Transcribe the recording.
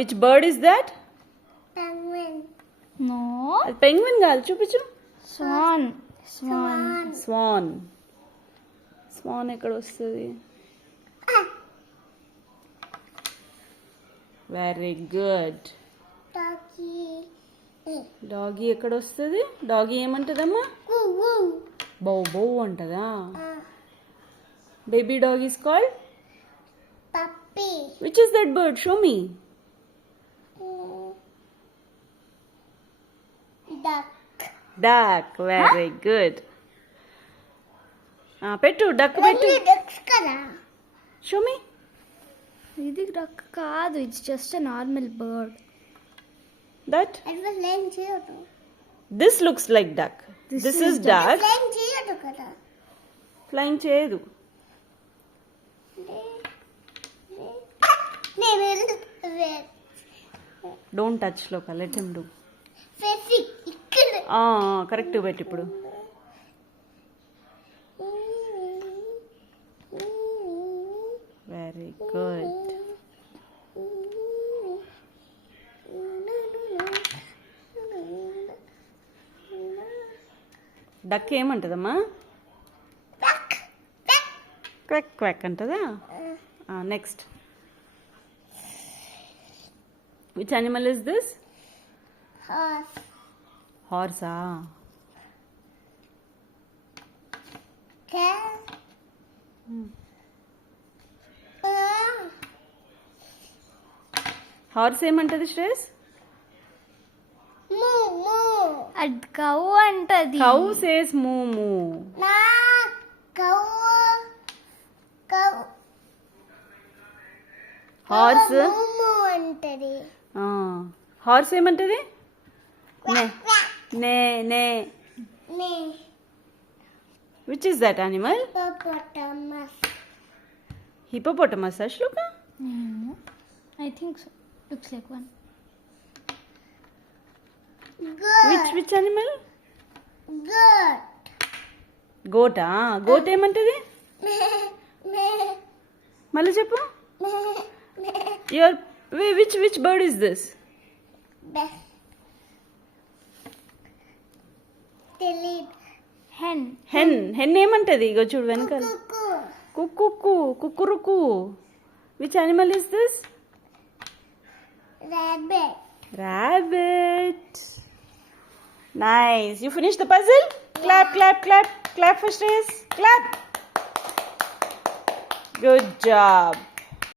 Which bird is that? Penguin. No. అది పెంగ్విన్ కాదు, చూపించు. Swan. స్వాన్. స్వాన్ ఎక్కడ వస్తుంది? Very good. Doggy. డాగీ ఎక్కడ వస్తుంది? డాగీ ఏమంటదమ్మా? Woo woo. బౌ బౌ అంటదా? Baby dog is called? Puppy. Which is that bird? Show me. Duck. Duck. Very good. పెట్టు, డక్ పెట్టు. Only ducks kada. Show me. ఇది duck కాదు, it's just a normal bird. That. It was flying cheyadu. This looks like duck. This is duck. Flying cheyadu kada. Flying చేయదు. Don't touch లోక, let him do. Facing ఇక్కడ. Correct పెట్టు ఇప్పుడు. Very good. Duck ఏమంటదమ్మా? Quack quack అంటదా? Next. Which animal is this? Horse. హార్సా? Cow. Horse ఏమంటది Shreyas? Moo moo. అది కౌ అంటది. Cow says moo moo. Na cow. Cow. Horse Moo moo antadi. Horse ఏమంటది? Neigh neigh neigh. Ne. Which is that animal? Hippopotamus. Hippopotamus Shloka? I think so, looks like one. Goat. Which animal? Goat. గోటా? Goat ఏమంటది? Me. మళ్ళీ చెప్పు. Me. Your which bird is this? Best. Delete. Hen. Hen ఏమంటది? ఇగో చూడు వెనకాల. Cuckoo. Cuckoo కుక్కురుకు. Which animal is this? Rabbit. Rabbit. Nice. You finished the puzzle? Clap, clap, clap. Clap for Shreyas. Clap. Good job.